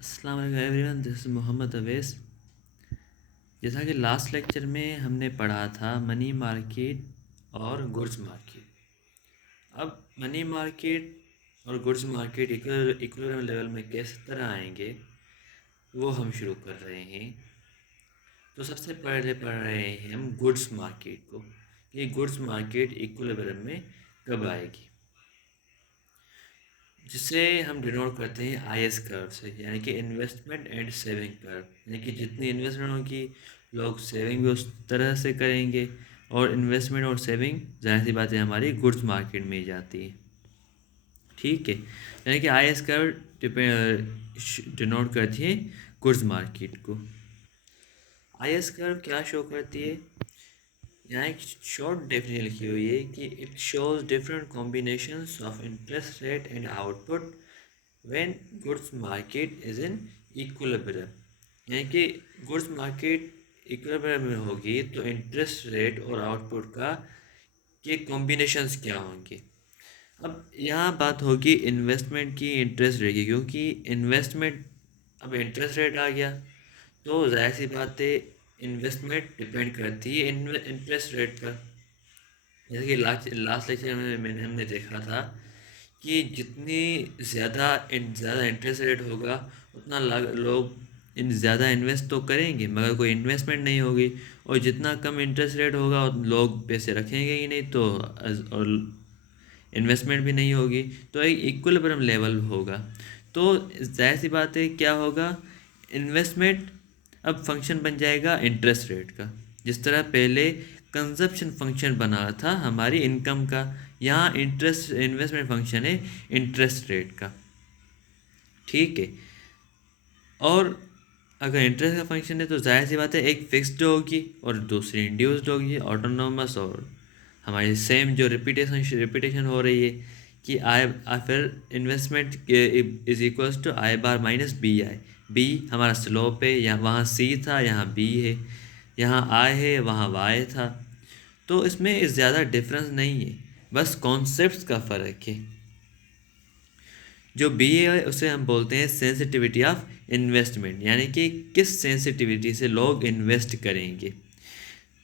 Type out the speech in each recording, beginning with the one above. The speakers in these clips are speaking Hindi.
अस्सलाम वालेकुम everyone, this is Mohammad Awais. जैसा कि लास्ट लेक्चर में हमने पढ़ा था मनी मार्केट और गुड्स मार्केट। अब मनी मार्केट और गुड्स मार्केट इक्विलिब्रियम लेवल में किस तरह आएंगे वो हम शुरू कर रहे हैं। तो सबसे पहले पढ़ रहे हैं हम गुड्स मार्केट को, कि गुड्स मार्केट इक्विलिब्रियम में कब आएगी, जिसे हम डिनोट करते हैं IS कर्व से, यानी कि इन्वेस्टमेंट एंड सेविंग कर्व। यानी कि जितनी इन्वेस्टमेंट होगी लोग सेविंग भी उस तरह से करेंगे, और इन्वेस्टमेंट और सेविंग जाहिर सी बात है हमारी गुड्स मार्केट में ही जाती है। ठीक है, यानी कि IS कर्व डिनोट करती है गुड्स मार्केट को। IS कर्व क्या शो करती है? यहाँ एक शॉर्ट डेफिनेशन लिखी हुई है कि it shows different combinations of interest rate and output when goods market is in equilibrium. यानी कि गुड्स मार्केट इक्विलिब्रियम में होगी तो इंटरेस्ट रेट और आउटपुट का के कॉम्बिनेशंस क्या होंगे। अब यहाँ बात होगी इन्वेस्टमेंट की, इंटरेस्ट रेट की, क्योंकि इन्वेस्टमेंट अब इंटरेस्ट रेट आ गया तो जाहिर सी बात है इन्वेस्टमेंट डिपेंड करती है इंटरेस्ट रेट पर। जैसे कि लास्ट लेक्चर में हमने देखा था कि जितनी ज़्यादा इंटरेस्ट रेट होगा उतना लोग ज़्यादा इन्वेस्ट तो करेंगे, मगर कोई इन्वेस्टमेंट नहीं होगी। और जितना कम इंटरेस्ट रेट होगा लोग पैसे रखेंगे ही नहीं, तो और इन्वेस्टमेंट भी नहीं होगी, तो एक इक्विलिब्रियम लेवल होगा। तो जाहिर सी बात है क्या होगा, इन्वेस्टमेंट अब फंक्शन बन जाएगा इंटरेस्ट रेट का। जिस तरह पहले कंजप्शन फंक्शन बना था हमारी इनकम का, यहाँ इन्वेस्टमेंट फंक्शन है इंटरेस्ट रेट का। ठीक है, और अगर इंटरेस्ट का फंक्शन है तो जाहिर सी बात है एक फिक्स्ड होगी और दूसरी इंड्यूस्ड होगी, ऑटोनोमस। और हमारी सेम जो रिपीटेशन हो रही है कि फिर investment is equals to I bar minus B I. B हमारा स्लोप है, यहाँ वहाँ सी था, यहाँ बी है, यहाँ आई है, वहाँ वाई था। तो इसमें ज़्यादा डिफरेंस नहीं है, बस कॉन्सेप्ट्स का फ़र्क है। जो बी है उसे हम बोलते हैं सेंसिटिविटी ऑफ इन्वेस्टमेंट, यानी कि किस सेंसिटिविटी से लोग इन्वेस्ट करेंगे।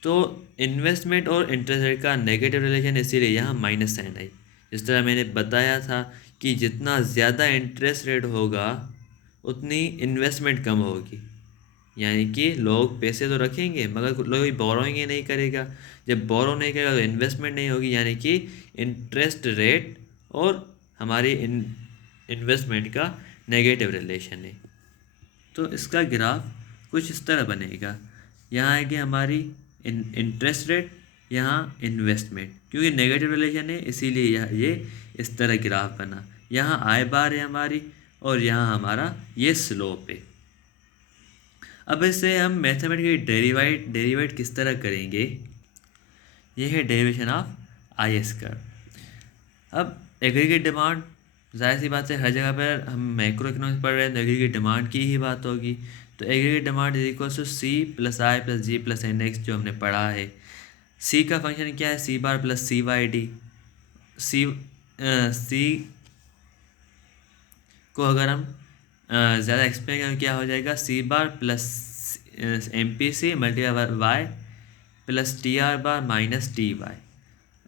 तो इन्वेस्टमेंट और इंटरेस्ट रेट का नेगेटिव रिलेशन, इसीलिए यहाँ माइनस साइन आई। जिस तरह मैंने बताया था कि जितना ज़्यादा इंटरेस्ट रेट होगा उतनी इन्वेस्टमेंट कम होगी, यानी कि लोग पैसे तो रखेंगे मगर लोग बोरोइंग नहीं करेगा। जब बोरो नहीं करेगा तो इन्वेस्टमेंट नहीं होगी, यानी कि इंटरेस्ट रेट और हमारी इन्वेस्टमेंट का नेगेटिव रिलेशन है। तो इसका ग्राफ कुछ इस तरह बनेगा। यहाँ आएगी हमारी इंटरेस्ट रेट, यहाँ इन्वेस्टमेंट, क्योंकि नेगेटिव रिलेशन है इसीलिए ये इस तरह ग्राफ बना। यहाँ आई बार है हमारी और यहाँ हमारा ये स्लोप है। अब इसे हम मैथमेटिकली डेरिवेट किस तरह करेंगे, ये है डेरिवेशन ऑफ IS कर्व। अब एग्रीगेट डिमांड, जाहिर सी बात है हर जगह पर हम मैक्रो इकोनॉमिक्स पढ़ रहे हैं तो एग्रीगेट डिमांड की ही बात होगी। तो aggregate demand is equal to C plus I plus G plus NX, जो हमने पढ़ा है। C का फंक्शन क्या है, C bar plus CYD। C को अगर हम ज़्यादा एक्सप्लेन करें क्या हो जाएगा, C bar plus MPC multiply Y plus TR bar minus TY।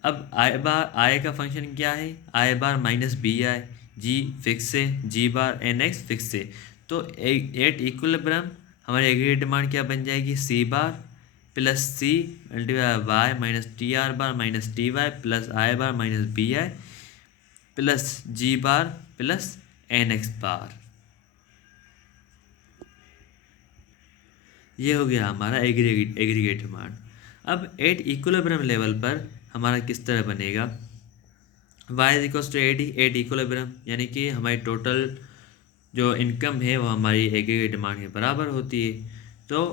अब आई का फंक्शन क्या है, I bar minus BI। G fix है, जी बार NX फिक्स है। तो एट इक्विलिब्रियम हमारी एग्रीगेट डिमांड क्या बन जाएगी, C bar plus C multiply Y minus TR bar minus TY plus I bar minus BI plus G bar plus NX bar. ये हो गया हमारा एग्रीगेट डिमांड। अब एट इक्विलिब्रियम लेवल पर हमारा किस तरह बनेगा, y is equals to at equilibrium, यानी कि हमारी टोटल जो इनकम है वो हमारी एग्रीगेट डिमांड के बराबर होती है। तो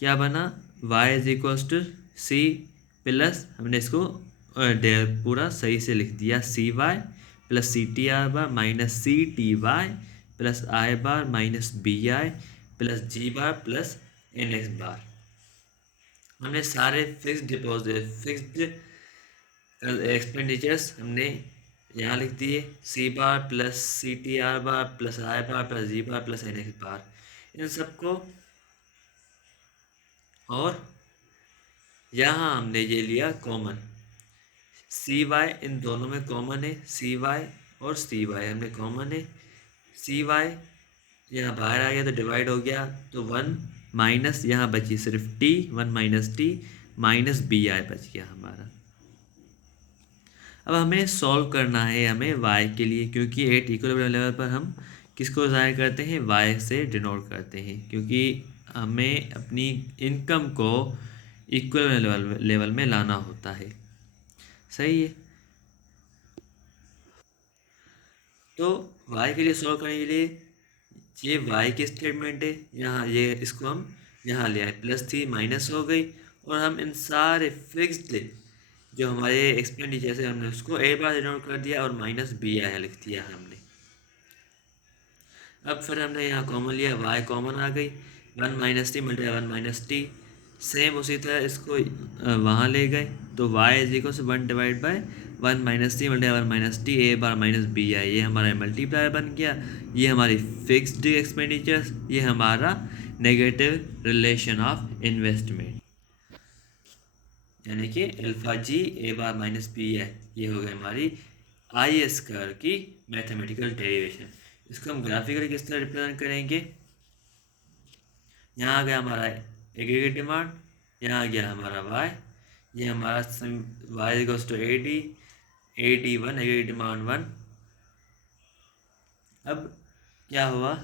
क्या बना, y is equals to C plus, हमने इसको पूरा सही से लिख दिया, CY plus CTR bar minus CTY plus I bar minus BI plus G bar plus NX bar. हमने सारे फिक्स्ड एक्सपेंडिचर्स हमने यहाँ लिख दिए C bar plus C T R bar plus I bar plus G bar plus N X bar, इन सबको, और यहाँ हमने ये लिया कॉमन, सी वाई इन दोनों में कॉमन है, सी वाई और सी वाई हमने कॉमन है, सी वाई यहाँ बाहर आ गया तो डिवाइड हो गया, तो वन माइनस यहाँ बची सिर्फ T, one minus T minus B I बच गया हमारा। अब हमें सॉल्व करना है हमें y के लिए, क्योंकि एट इक्विलिब्रियम लेवल पर हम किसको ज़ाहिर करते हैं, y से डिनोट करते हैं, क्योंकि हमें अपनी इनकम को इक्विलिब्रियम लेवल में लाना होता है। सही है। तो y के लिए सॉल्व करने के लिए ये y की स्टेटमेंट है, यहाँ ये इसको हम यहाँ ले आए, प्लस थी माइनस हो गई, और हम इन सारे फिक्स्ड जो हमारे एक्सपेंडिचर से हमने उसको ए बार डिनोट कर दिया और माइनस बी आई लिख दिया हमने। अब फिर हमने यहाँ कॉमन लिया, y कॉमन आ गई, one minus T multiply one minus T, same उसी तरह इसको वहाँ ले गए, तो y is equal to one divide by one minus T multiply one minus T A bar minus B I, ये हमारा मल्टीप्लायर बन गया, ये हमारी फिक्स्ड एक्सपेंडिचर्स, ये हमारा नेगेटिव रिलेशन ऑफ इन्वेस्टमेंट, यानी कि alpha G A bar minus B है, ये हो गई हमारी आई एस कर्व की मैथमेटिकल डेरिवेशन। इसको हम ग्राफिकली किस तरह रिप्रेजेंट करेंगे, यहाँ आ गया हमारा एग्रीगेट डिमांड, यहाँ आ गया हमारा वाई, ये हमारा Y equals to A D one aggregate demand one. अब क्या हुआ,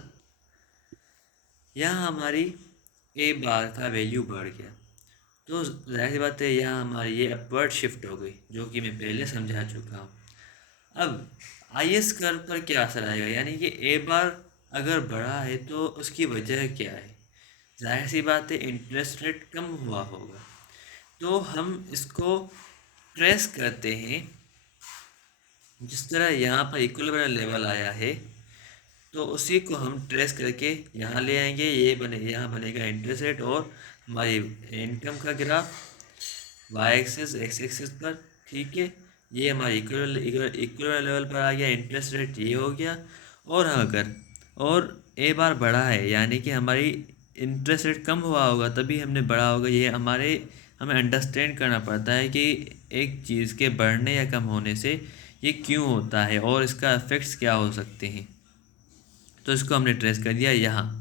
यहाँ हमारी ए बार का वैल्यू बढ़ गया, तो जाहिर सी बात है यहाँ हमारी ये अपवर्ड शिफ्ट हो गई, जो कि मैं पहले समझा चुका हूँ। अब आई एस कर्व पर क्या असर आएगा, यानी कि ए बार अगर बढ़ा है तो उसकी वजह क्या है, जाहिर सी बात है इंटरेस्ट रेट कम हुआ होगा, तो हम इसको ट्रेस करते हैं, जिस तरह यहाँ पर इक्विलिब्रियम लेवल आया है तो उसी को हम ट्रेस करके यहाँ ले आएंगे, ये बने यहाँ बनेगा इंटरेस्ट रेट और हमारी इनकम का graph Y axis X axis पर, ठीक है, ये हमारे इक्वल लेवल पर आ गया, इंटरेस्ट रेट ये हो गया, और अगर और ए बार बढ़ा है यानी कि हमारी इंटरेस्ट रेट कम हुआ होगा तभी हमने बढ़ा होगा, ये हमें अंडरस्टैंड करना पड़ता है कि एक चीज़ के बढ़ने या कम होने से ये क्यों होता है और इसका इफेक्ट्स क्या हो सकते हैं, तो इसको हमने ट्रेस कर दिया यहाँ।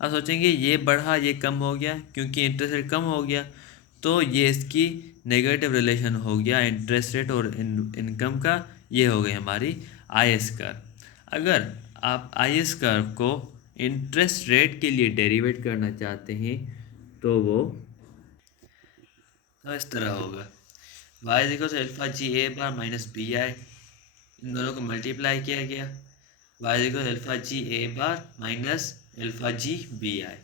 अब सोचेंगे ये बढ़ा ये कम हो गया, क्योंकि इंटरेस्ट रेट कम हो गया, तो ये इसकी नेगेटिव रिलेशन हो गया इंटरेस्ट रेट और इनकम का, ये हो गई हमारी आई एस कर्व। अगर आप आई एस कर्व को इंटरेस्ट रेट के लिए डेरिवेट करना चाहते हैं तो वो तो इस तरह होगा, Y equal to alpha G A bar minus B I, इन दोनों को मल्टीप्लाई किया गया, Y equal alpha G A bar minus alpha G B I.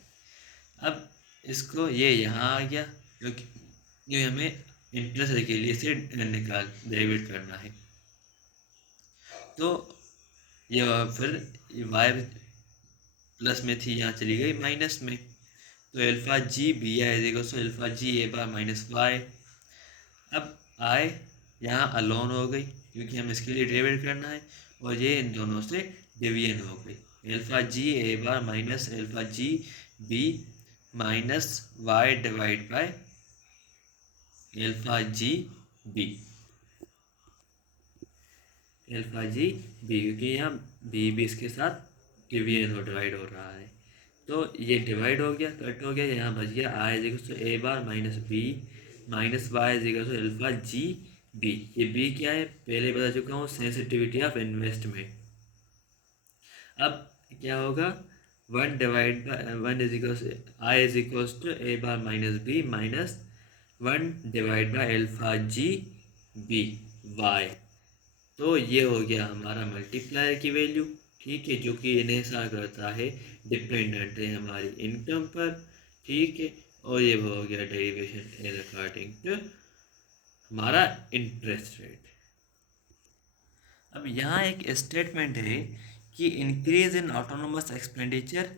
अब इसको ये यहाँ आ गया, क्योंकि ये हमें इंटरेस्ट रेट के लिए से निकाल डेरिवेट करना है, तो ये फिर वाई प्लस में थी यहाँ चली गई माइनस में, तो alpha G B I equal to alpha G A bar minus Y. अब आई यहाँ अलोन हो गई क्योंकि हम इसके लिए डेरिवेट करना है, और ये इन दोनों से डिवीजन हो गई, alpha G A bar minus alpha G B minus Y divide by alpha G B, alpha G B, क्योंकि यहाँ बी इसके साथ डिवीजन हो डिवाइड हो रहा है, तो ये डिवाइड हो गया कट हो गया, यहाँ बच गया I is equal to A bar minus B minus Y is equal to alpha G B. ये बी क्या है पहले बता चुका हूँ, सेंसिटिविटी ऑफ इन्वेस्टमेंट। अब क्या होगा, one divide by one is equal I is equal to A bar minus B minus one divide by alpha G B Y, तो ये हो गया हमारा मल्टीप्लायर की वैल्यू, ठीक है, जो कि इन्हें करता है डिपेंडेंट है हमारी इनकम पर, ठीक है, और ये हो गया डेरिवेशन एज अकॉर्डिंग टू हमारा इंटरेस्ट रेट। अब यहाँ एक स्टेटमेंट है कि increase in autonomous expenditure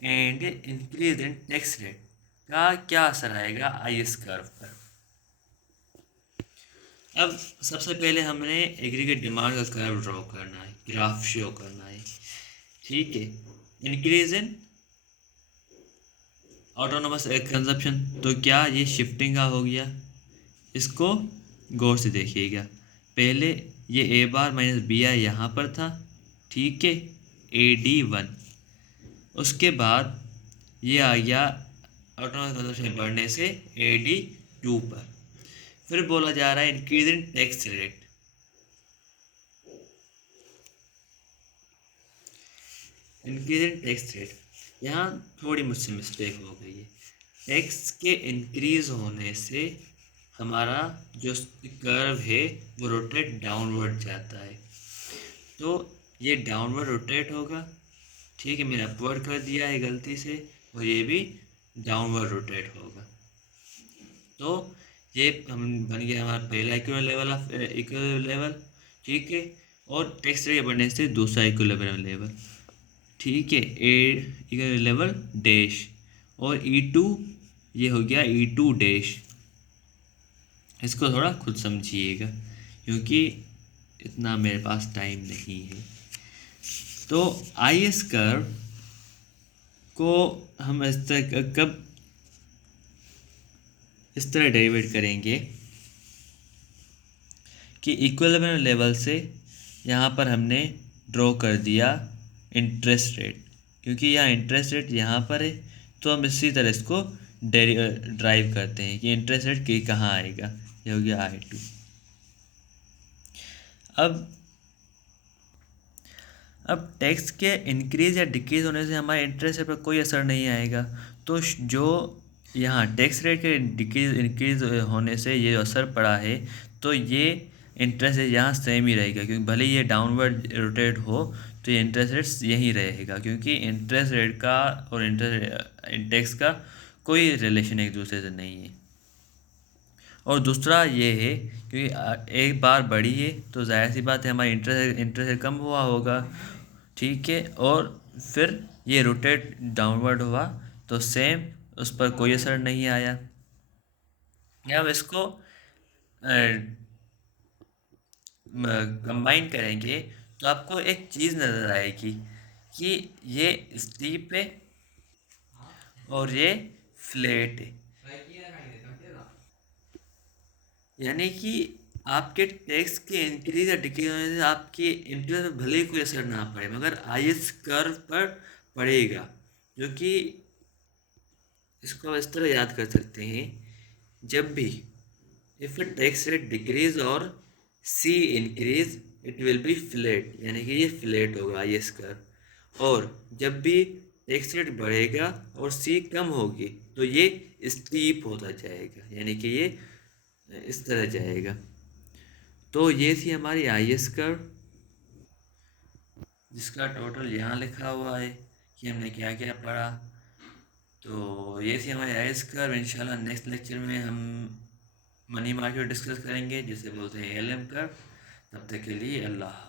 and increase in tax rate का क्या असर आएगा आई एस कर्व पर। अब सबसे पहले हमने एग्रीगेट डिमांड का कर्व ड्रॉ करना है, ग्राफ शो करना है। ठीक है, इंक्रीज इन ऑटोनोमस कंजप्शन, तो क्या ये शिफ्टिंग का हो गया? इसको गौर से देखिएगा। पहले ये ए बार माइनस बी आई यहाँ पर था, ठीक है, AD1। उसके बाद ये आ गया ऑटोनोमस कंजप्शन बढ़ने से AD2 पर। फिर बोला जा रहा है increase in tax rate. Increase in tax rate, यहाँ थोड़ी मुझसे मिस्टेक हो गई है। टैक्स के इंक्रीज होने से हमारा जो कर्व है वो रोटेट डाउनवर्ड जाता है, तो ये डाउनवर्ड रोटेट होगा। ठीक है, मैंने अपवर्ड कर दिया है गलती से, और ये भी डाउनवर्ड रोटेट होगा। तो ये हम बन गया हमारा पहला equal level of equal level. ठीक है, और टैक्स रेट बढ़ने से दूसरा इक्वल लेवल। ठीक है, ए लेवल डैश, और E2 ये हो गया E2 डैश। इसको थोड़ा खुद समझिएगा क्योंकि इतना मेरे पास टाइम नहीं है। तो IS कर्व को हम इस तरह कब इस तरह डेरिवेट करेंगे कि इक्विलिब्रियम लेवल से यहाँ पर हमने ड्रॉ कर दिया इंटरेस्ट रेट, क्योंकि यहाँ इंटरेस्ट रेट यहाँ पर है, तो हम इसी तरह इसको ड्राइव करते हैं कि इंटरेस्ट रेट के कहाँ आएगा। ये हो गया I2। अब टैक्स के इंक्रीज या डिक्रीज होने से हमारे इंटरेस्ट रेट पर कोई असर नहीं आएगा। तो जो यहाँ टैक्स रेट के डिक्रीज इंक्रीज होने से ये असर पड़ा है, तो ये इंटरेस्ट रेट यहाँ सेम ही रहेगा, क्योंकि भले ये डाउनवर्ड रोटेट हो तो ये इंटरेस्ट रेट यहीं रहेगा, क्योंकि इंटरेस्ट रेट का और इंटरेस्ट टैक्स का कोई रिलेशन एक दूसरे से नहीं है। और दूसरा ये है क्योंकि एक बार बढ़ी है तो जाहिर सी बात है हमारी इंटरेस्ट कम हुआ होगा। ठीक है, और फिर ये रोटेट डाउनवर्ड हुआ तो सेम उस पर कोई असर नहीं आया। अब इसको कंबाइन करेंगे तो आपको एक चीज़ नज़र आएगी कि ये स्टीप है और ये फ्लैट है, यानी कि आपके टैक्स के इंक्रीज या डिक्रीज होने से आपके इंटरेस्ट पर भले ही कोई असर ना पड़े, मगर IS कर्व पर पड़ेगा। जो कि इसको इस तरह याद कर सकते हैं, जब भी इफ़ टैक्स रेट डिक्रीज और C increase it will be flat, यानी कि ये फ्लैट होगा IS कर्व। और जब भी टैक्स रेट बढ़ेगा और C कम होगी तो ये स्टीप होता जाएगा, यानी कि ये इस तरह जाएगा। तो ये थी हमारी IS कर्व, जिसका टोटल यहाँ लिखा हुआ है कि हमने क्या क्या पढ़ा। तो ये थी हमारी IS कर्व। इंशाल्लाह नेक्स्ट लेक्चर में हम मनी मार्केट डिस्कस करेंगे, जिसे बोलते हैं LM कर्व। तब तक के लिए अल्लाह।